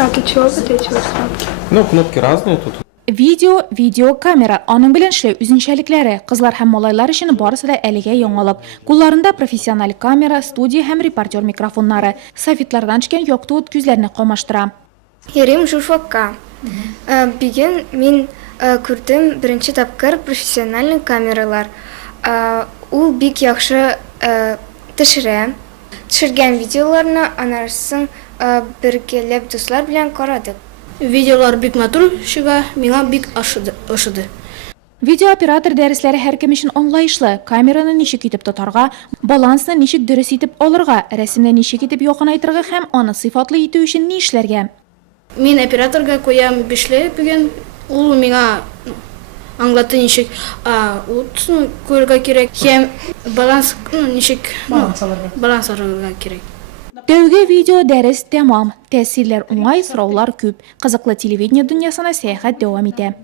А тут чего вот эти вот кнопки? Ну, кнопки разные тут. Video kamera. Onun bilan ishlash o'zinchaliklari. Qizlar ham molaylar ishini borasida eliga yo'ng'olib. Qo'llarida professional kamera, studiya ham reportyor mikrofonlari. Safitlardan chiqqan yoqti o'tkazlarni qomashtiradi. Yerim Жушвакка. Bugün men ko'rdim birinchi tapkir professional kameralar. U bek yaxshi tushiradi. Tushirgan videolarni anarsin birgalab do'stlar bilan ko'radik. Videolar bik matur shiga menga bik oshidi. Video operator dərslləri hər kim üçün anlayışlı. Kamerani nişik etib tutarğa, balansni nişik dürüst etib olurğa, rəsmni nişik etib yoqunaytırğa ham onu sıfatlı etib üçün nə işlərgə? Мен операторга коям бишле бүгін ул миңа аңлатты ничек утны көргә кирәк һәм баланс ничек баланс алырга кирәк. Тәүге видео дәрес тәмам. Тәсирләр уңай, сораулар күп. Кызыклы телевидение дөньясына сәяхәт дәвам итә.